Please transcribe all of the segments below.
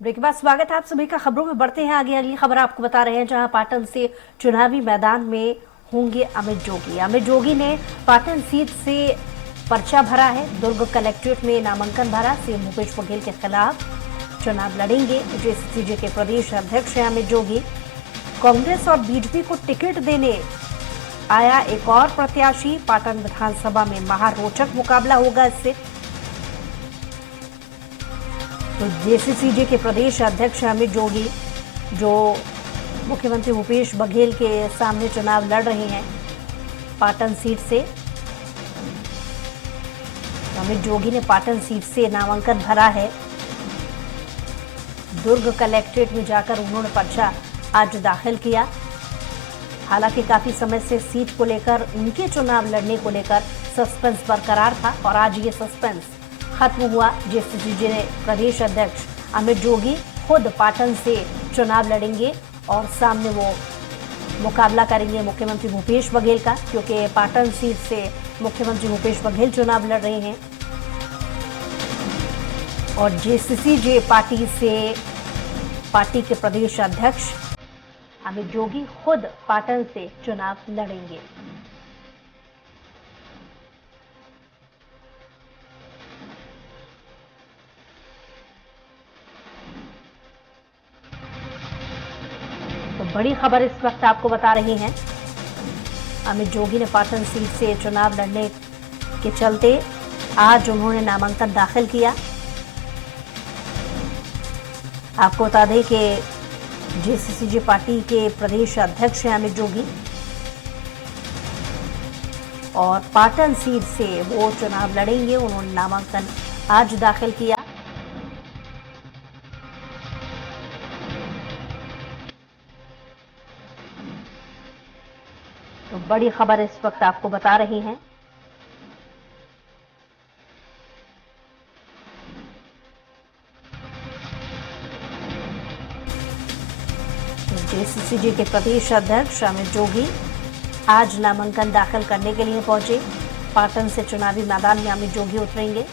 Break के बाद स्वागत है आप सभी का। खबरों में बढ़ते हैं आगे। अगली खबर आपको बता रहे हैं, जहां पाटन से चुनावी मैदान में होंगे अमित जोगी। अमित जोगी ने पाटन सीट से पर्चा भरा है। दुर्ग कलेक्ट्रेट में नामांकन भरा। सीएम भूपेश बघेल के खिलाफ चुनाव लड़ेंगे। जेसीसीजे के प्रदेश अध्यक्ष हैं अमित जोगी। कांग्रेस और बीजेपी को टिकट देने आया एक और प्रत्याशी। पाटन विधानसभा में महारोचक मुकाबला होगा इससे। तो जेसीसीजे के प्रदेश अध्यक्ष अमित जोगी, जो मुख्यमंत्री भूपेश बघेल के सामने चुनाव लड़ रहे हैं पाटन सीट से। अमित जोगी ने पाटन सीट से नामांकन भरा है। दुर्ग कलेक्ट्रेट में जाकर उन्होंने पर्चा आज दाखिल किया। हालांकि काफी समय से सीट को लेकर, उनके चुनाव लड़ने को लेकर सस्पेंस बरकरार था और आज ये सस्पेंस खत्म हुआ। जेसीसीजे प्रदेश अध्यक्ष अमित जोगी खुद पाटन से चुनाव लड़ेंगे और सामने वो मुकाबला करेंगे मुख्यमंत्री भूपेश बघेल का, क्योंकि पाटन सीट से मुख्यमंत्री भूपेश बघेल चुनाव लड़ रहे हैं और जेसीसीजे पार्टी से पार्टी के प्रदेश अध्यक्ष अमित जोगी खुद पाटन से चुनाव लड़ेंगे। तो बड़ी खबर इस वक्त आपको बता रहे हैं, अमित जोगी ने पाटन सीट से चुनाव लड़ने के चलते आज उन्होंने नामांकन दाखिल किया। आपको बता दें कि जेसीसीजे पार्टी के प्रदेश अध्यक्ष हैं अमित जोगी और पाटन सीट से वो चुनाव लड़ेंगे। उन्होंने नामांकन आज दाखिल किया। तो बड़ी खबर इस वक्त आपको बता रही हैं। जेसीसीजे के प्रदेश अध्यक्ष अमित जोगी आज नामांकन दाखिल करने के लिए पहुंचे। पाटन से चुनावी मैदान में अमित जोगी उतरेंगे।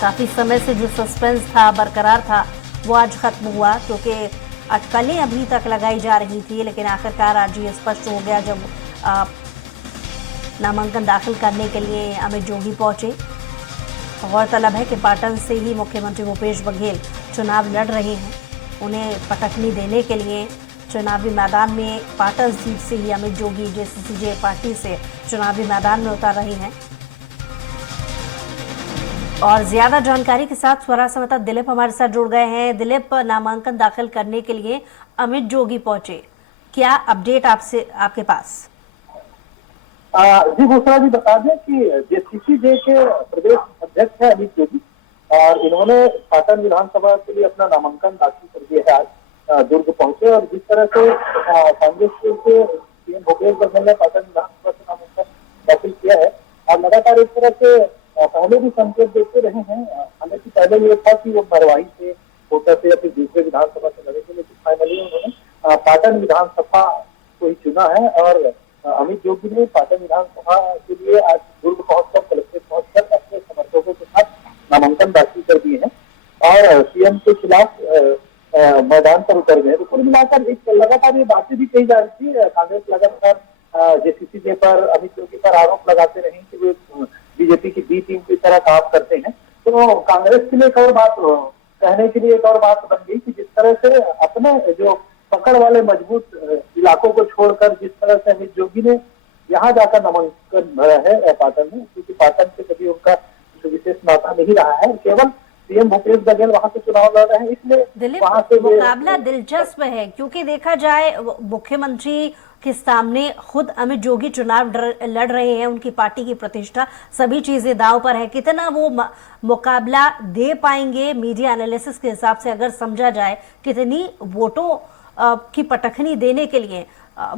काफी समय से जो सस्पेंस था, बरकरार था, वो आज खत्म हुआ, क्योंकि अटकलें अभी तक लगाई जा रही थी, लेकिन आखिरकार आज ये स्पष्ट हो गया जब नामांकन दाखिल करने के लिए अमित जोगी पहुंचे। गौरतलब है कि पाटन से ही मुख्यमंत्री भूपेश बघेल चुनाव लड़ रहे हैं। उन्हें पटकनी देने के लिए चुनावी मैदान में पाटन सीट से ही अमित जोगी जेसीसीजे पार्टी से चुनावी मैदान में उतर रहे हैं। और ज्यादा जानकारी के साथ स्वरा संवाददाता दिलीप हमारे साथ जुड़ गए हैं। दिलीप, नामांकन दाखिल करने के लिए अमित जोगी पहुंचे, क्या अपडेट आपके पास? जी घोषणा जी, बता दें कि जेसीसीजे के प्रदेश अध्यक्ष है अमित जोगी और इन्होंने पाटन विधानसभा के लिए अपना नामांकन दाखिल कर दिया है। आज दुर्ग पहुंचे और जिस तरह से कांग्रेस के सीएम भूपेश बघेल ने पाटन विधानसभा से नामांकन दाखिल किया है और लगातार एक तरह से पहले भी संकेत देते रहे हैं। हालांकि पहले ये था कि वो मरवाही से कोटा से या फिर दूसरे विधानसभा से लड़ेंगे, लेकिन फाइनली उन्होंने पाटन विधानसभा को ही चुना है और अमित जोगी ने पाटन विधानसभा के लिए आज दुर्ग पहुंचकर, कलेक्ट्रेट पहुंचकर अपने समर्थकों के साथ नामांकन दाखिल कर दिए हैं और सीएम के खिलाफ मैदान पर उतर गए। तो कुल मिलाकर एक लगातार ये बातें भी कही जा रही थी। कांग्रेस लगातार जेसीसीजे पर, अमित जोगी पर आरोप लगाते रहे कि वे बीजेपी की बी टीम की तरह काम करते हैं। तो कांग्रेस के लिए एक और बात कहने के लिए एक और बात बन गई कि जिस तरह से अपने जो पकड़ वाले मजबूत इलाकों को छोड़कर जिस तरह से अमित जोगी ने यहाँ जाकर नामांकन भरा है पाटन में, क्योंकि पाटन से कभी उनका विशेष नाता नहीं रहा है, केवल सीएम भूपेश बघेल वहां से चुनाव लड़ रहे हैं, इसलिए वहां से मुकाबला दिलचस्प है। क्योंकि देखा जाए, मुख्यमंत्री के सामने खुद अमित जोगी चुनाव लड़ रहे हैं। उनकी पार्टी की प्रतिष्ठा, सभी चीजें दांव पर है। कितना वो मुकाबला दे पाएंगे, मीडिया एनालिसिस के हिसाब से अगर समझा जाए, कितनी वोटों की पटखनी देने के लिए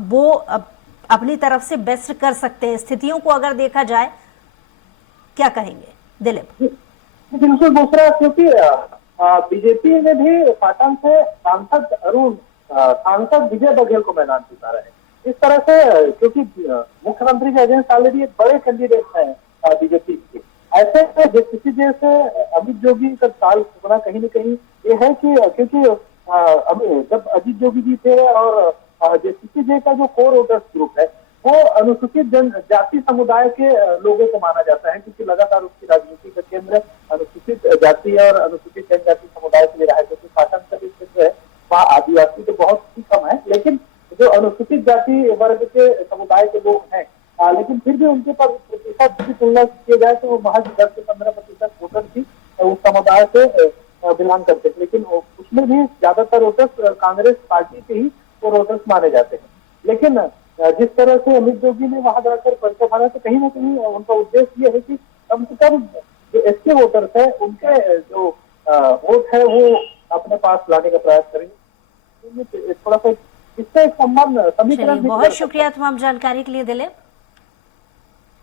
वो अपनी तरफ से बेस्ट कर सकते हैं, स्थितियों को अगर देखा जाए, क्या कहेंगे दिलीप? बिल्कुल दूसरा, क्योंकि बीजेपी ने भी पाटन से सांसद विजय बघेल को मैदान में उतारा है। इस तरह से, क्योंकि मुख्यमंत्री के अगेंस्ट ऑलरेडी एक बड़े कैंडिडेट हैं बीजेपी के ऐसे में किसी जैसे अमित जोगी का चाल चलना कहीं न कहीं ये है कि क्योंकि जब अजित जोगी जी थे और जेसीसी का जो कोर वोटर्स ग्रुप है वो अनुसूचित जनजाति समुदाय के लोगों को माना जाता है, क्योंकि लगातार उसकी राजनीति का केंद्र अनुसूचित जाति और अनुसूचित जनजाति समुदाय के लिए रहा है। क्योंकि पाटन का जो क्षेत्र है वहाँ आदिवासी तो बहुत ही कम है, लेकिन जो अनुसूचित जाति वर्ग के समुदाय के लोग हैं, लेकिन फिर भी उनके पास प्रतिशत की तुलना की जाए तो वो महज 10 से 15% वोटर भी उस समुदाय से बिलोंग करते हैं। लेकिन उसमें भी ज्यादातर वोटर्स कांग्रेस पार्टी के ही वो वोटर्स माने जाते हैं। लेकिन जिस तरह से अमित जोगी ने वहां जाकर पर्चा भरा, तो कहीं ना कहीं उनका उद्देश्य ये है कि कम से कम जो एसके वोटर्स है उनके जो वोट है वो अपने पास लाने का प्रयास करेंगे। थोड़ा सा इससे एक संबंध चलिए, समीकरण भी बहुत शुक्रिया तमाम जानकारी के लिए दिलीप।